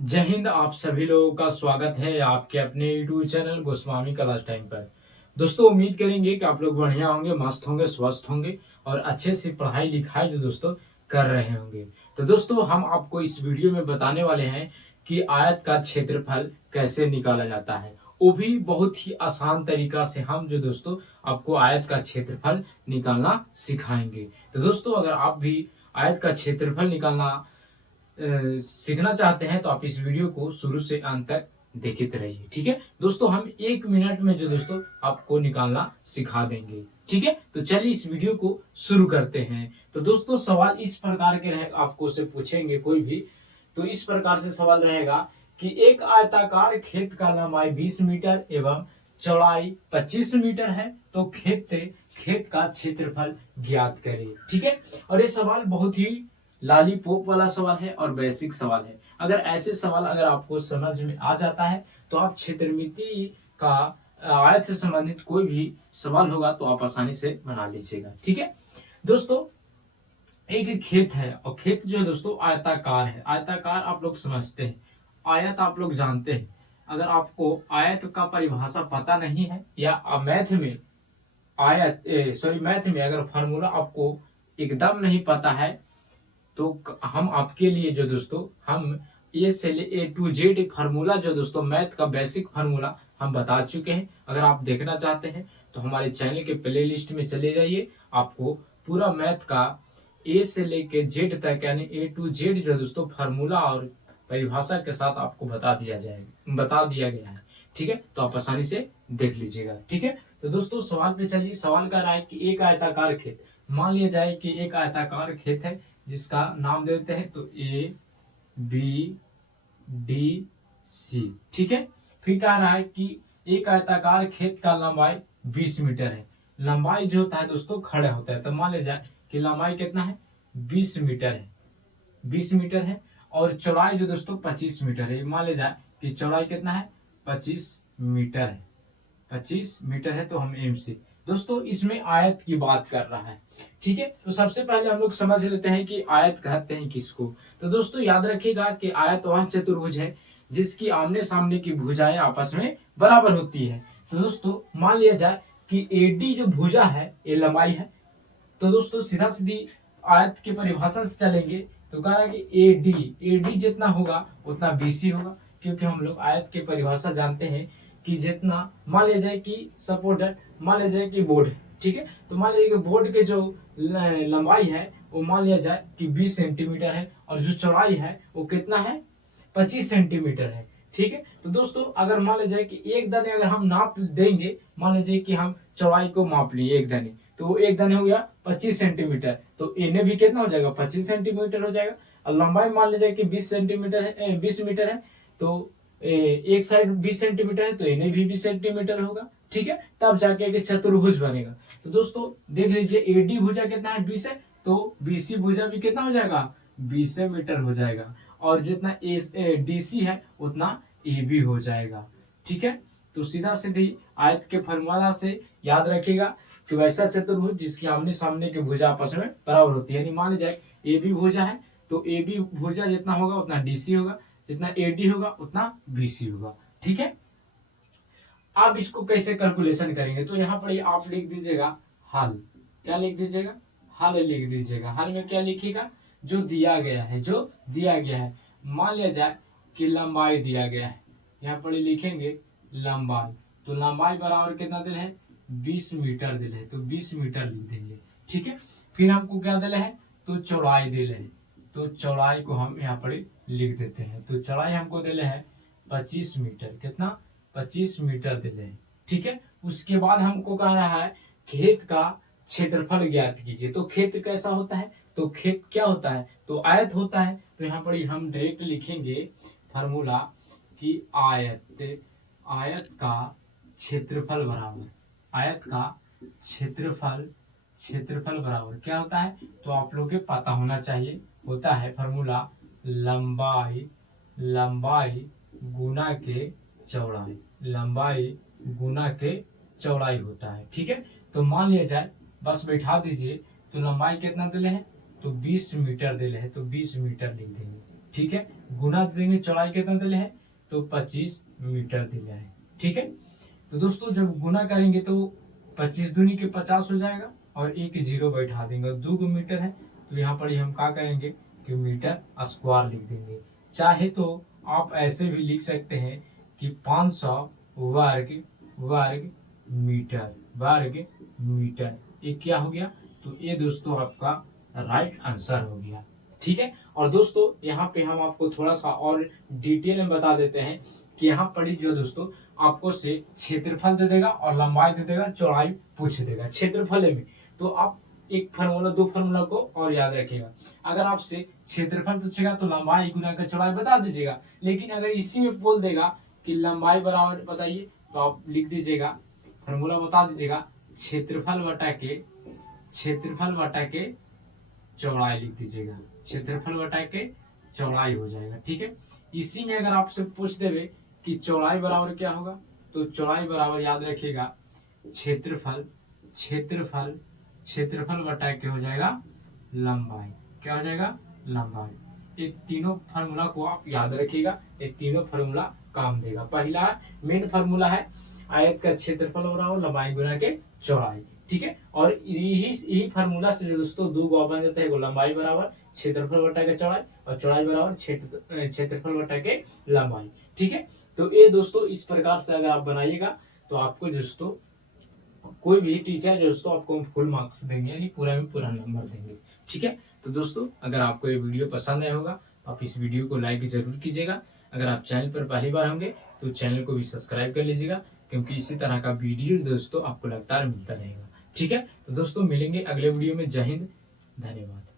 जय हिंद। आप सभी लोगों का स्वागत है आपके अपने YouTube channel Goswami class time पर। दोस्तों उम्मीद करेंगे कि आप लोग बढ़िया होंगे, मस्त होंगे, स्वस्थ होंगे और अच्छे से पढ़ाई लिखाई जो दोस्तों कर रहे होंगे। तो दोस्तों हम आपको इस वीडियो में बताने वाले हैं कि आयत का क्षेत्रफल कैसे निकाला जाता है, वो भी बहुत ही आसान तरीका से। हम जो दोस्तों आपको आयत का क्षेत्रफल निकालना सिखाएंगे। तो दोस्तों अगर आप भी आयत का क्षेत्रफल निकालना सीखना चाहते हैं तो आप इस वीडियो को शुरू से अंत तक देखते रहिए। ठीक है दोस्तों, हम 1 मिनट में जो दोस्तों आपको निकालना सिखा देंगे। ठीक है, तो चलिए इस वीडियो को शुरू करते हैं। तो दोस्तों सवाल इस प्रकार के रहे, आपको से पूछेंगे कोई भी तो इस प्रकार से सवाल रहेगा कि एक आयताकार खेत का लंबाई 20 मीटर एवं चौड़ाई 25 मीटर है, तो खेत का क्षेत्रफल ज्ञात करें। ठीक है, और ये सवाल बहुत ही लॉलीपॉप वाला सवाल है और बेसिक सवाल है। अगर ऐसे सवाल अगर आपको समझ में आ जाता है तो आप क्षेत्रमिति का आयत से संबंधित कोई भी सवाल होगा तो आप आसानी से बना लीजिएगा। ठीक है दोस्तों, एक खेत है और खेत जो है दोस्तों आयताकार है। आयताकार आप लोग समझते हैं, आयत आप लोग जानते हैं। अगर आपको आयत का परिभाषा पता नहीं है या मैथ में मैथ में अगर फॉर्मूला आपको एकदम नहीं पता है तो हम आपके लिए जो दोस्तों हम ए से ले ए टू जेड फार्मूला जो दोस्तों मैथ का बेसिक फार्मूला हम बता चुके हैं। अगर आप देखना चाहते हैं तो हमारे चैनल के प्ले लिस्ट में चले जाइए, आपको पूरा मैथ का ए से लेके जेड तक यानी ए टू जेड जो दोस्तों फार्मूला और परिभाषा के साथ आपको बता दिया गया है। ठीक है, तो आप आसानी से देख लीजिएगा। ठीक है, तो दोस्तों सवाल पे चलिए। सवाल कर रहा है कि एक आयताकार खेत, मान लिया जाए कि एक आयताकार खेत है जिसका नाम देते हैं तो ए बी डी सी। ठीक है, फिर कह रहा है कि एक आयताकार खेत का लंबाई 20 मीटर है। लंबाई जो होता है दोस्तों खड़ा होता है, तो मान लिया जाए कि लंबाई कितना है 20 मीटर है, 20 मीटर है। और चौड़ाई जो दोस्तों 25 मीटर है। मान लिया जाए कि चौड़ाई कितना है 25 मीटर है, 25 मीटर है। तो हम एम से दोस्तों इसमें आयत की बात कर रहा है। ठीक है, तो सबसे पहले हम लोग समझ लेते हैं कि आयत कहते हैं किसको। तो दोस्तों याद रखिएगा कि आयत वह चतुर्भुज है जिसकी आमने सामने की भुजाएं आपस में बराबर होती है। तो दोस्तों मान लिया जाए कि एडी जो भुजा है ये लंबाई है, तो दोस्तों सीधा सीधी आयत की परिभाषा से चलेंगे तो कहा कि एडी जितना होगा उतना बीसी होगा, क्योंकि हम लोग आयत की परिभाषा जानते हैं कि जितना मान लिया जाए कि सपोर्ट मान लिया जाए कि बोर्ड है। ठीक है, तो मान लीजिए कि बोर्ड के जो लंबाई है वो मान लिया जाए कि 20 सेंटीमीटर है और जो चौड़ाई है वो कितना है 25 सेंटीमीटर है। ठीक है, तो दोस्तों अगर मान लीजिए कि एक दाने अगर हम नाप देंगे, मान लीजिए कि हम चौड़ाई को माप लिए एक दाने, तो वो एक दाने हो गया 25 सेंटीमीटर, तो इन्हें भी कितना हो जाएगा 25 सेंटीमीटर हो जाएगा। और लंबाई मान लीजिए कि 20 सेंटीमीटर है, 20 मीटर है, तो एक साइड 20 सेंटीमीटर है तो इन्हें भी 20 सेंटीमीटर होगा। ठीक है, तब जाके चतुर्भुज बनेगा। तो दोस्तों देख लीजिए एडी भुजा कितना है 20 है, तो बीसी भुजा भी कितना हो जाएगा 20 मीटर हो जाएगा, और जितना डीसी है उतना ए बी हो जाएगा। ठीक है, तो सीधा सीधी आयत के फॉर्मूला से याद रखिएगा कि वैसा चतुर्भुज जिसकी आमने सामने की भुजा आपस में बराबर होती है। यानी मान लीजिए ए बी भुजा है तो ए बी भुजा जितना होगा उतना डीसी होगा, जितना एडी होगा उतना बीसी होगा। ठीक है, आप इसको कैसे कैलकुलेशन करेंगे तो यहाँ पर आप लिख दीजिएगा हल। क्या लिख दीजिएगा हल लिख दीजिएगा। हल में क्या लिखिएगा जो दिया गया है, जो दिया गया है। मान लिया जाए कि लंबाई दिया गया है, यहाँ पर लिखेंगे लंबाई, तो लंबाई बराबर कितना दिल है 20 मीटर दिल है, तो 20 मीटर लिख देंगे। ठीक है, फिर हमको क्या दिल है तो चौड़ाई दिल है, तो चौड़ाई को हम यहाँ पर लिख देते हैं। तो चौड़ाई हमको दिल है 25 मीटर, कितना 25 मीटर दिले हैं। ठीक है, उसके बाद हमको कह रहा है खेत का क्षेत्रफल ज्ञात कीजिए। तो खेत कैसा होता है, तो खेत क्या होता है तो आयत होता है। तो यहाँ पर हम डायरेक्ट लिखेंगे फार्मूला कि आयत का क्षेत्रफल बराबर, आयत का क्षेत्रफल बराबर क्या होता है तो आप लोग के पता होना चाहिए, होता है फार्मूला लंबाई गुना के चौड़ाई, लंबाई गुना के चौड़ाई होता है। ठीक है, तो मान लिया जाए बस बैठा दीजिए, तो लंबाई कितना दिले है तो 20 मीटर दिले है, तो 20 मीटर लिख देंगे। ठीक है। गुना देंगे, चौड़ाई कितना दिले है तो 25 मीटर दिया है। ठीक है, तो दोस्तों जब गुना करेंगे तो 25 दूनी के 50 हो जाएगा और एक जीरो बैठा देंगे, 2 मीटर है तो यहाँ पर हम क्या करेंगे कि मीटर स्क्वायर लिख देंगे। चाहे तो आप ऐसे भी लिख सकते हैं कि 500 वर्ग वर्ग मीटर। ये क्या हो गया, तो ये दोस्तों आपका राइट आंसर हो गया। ठीक है, और दोस्तों यहाँ पे हम आपको थोड़ा सा और डिटेल में बता देते हैं कि यहाँ पर ही जो दोस्तों आपको से क्षेत्रफल दे देगा और लंबाई दे देगा, चौड़ाई पूछ देगा। क्षेत्रफल में तो आप एक फार्मूला 2 फार्मूला को और याद रखिएगा। अगर आपसे क्षेत्रफल पूछेगा तो लंबाई गुना का चौड़ाई बता दीजिएगा, लेकिन अगर इसी में बोल देगा कि लंबाई बराबर बताइए तो आप लिख दीजिएगा, फार्मूला बता दीजिएगा, क्षेत्रफल बटा के चौड़ाई लिख दीजिएगा, क्षेत्रफल बटा के चौड़ाई हो जाएगा। ठीक है, इसी में अगर आपसे पूछ देवे कि चौड़ाई बराबर क्या होगा तो चौड़ाई बराबर याद रखिएगा क्षेत्रफल बटा के हो जाएगा लंबाई। क्या हो जाएगा, लंबाई। ये तीनों फार्मूला को आप याद रखिएगा, ये तीनों फार्मूला काम देगा। पहला मेन फार्मूला है आयत का क्षेत्रफल बराबर लंबाई गुना के चौड़ाई। ठीक है, और यही फार्मूला से दोस्तों 2 गुना बन जाता है, लंबाई बराबर क्षेत्रफल बटा के चौड़ाई और चौड़ाई बराबर क्षेत्रफल बटा के लंबाई। ठीक है, तो ये दोस्तों इस प्रकार से अगर आप बनाइएगा तो आपको दोस्तों कोई भी टीचर दोस्तों आपको फुल मार्क्स देंगे, यानी पूरा में पूरा नंबर देंगे। ठीक है, तो दोस्तों अगर आपको ये वीडियो पसंद आया होगा आप इस वीडियो को लाइक जरूर कीजिएगा। अगर आप चैनल पर पहली बार होंगे तो चैनल को भी सब्सक्राइब कर लीजिएगा, क्योंकि इसी तरह का वीडियो दोस्तों आपको लगातार मिलता रहेगा। ठीक है, तो दोस्तों मिलेंगे अगले वीडियो में। जय हिंद, धन्यवाद।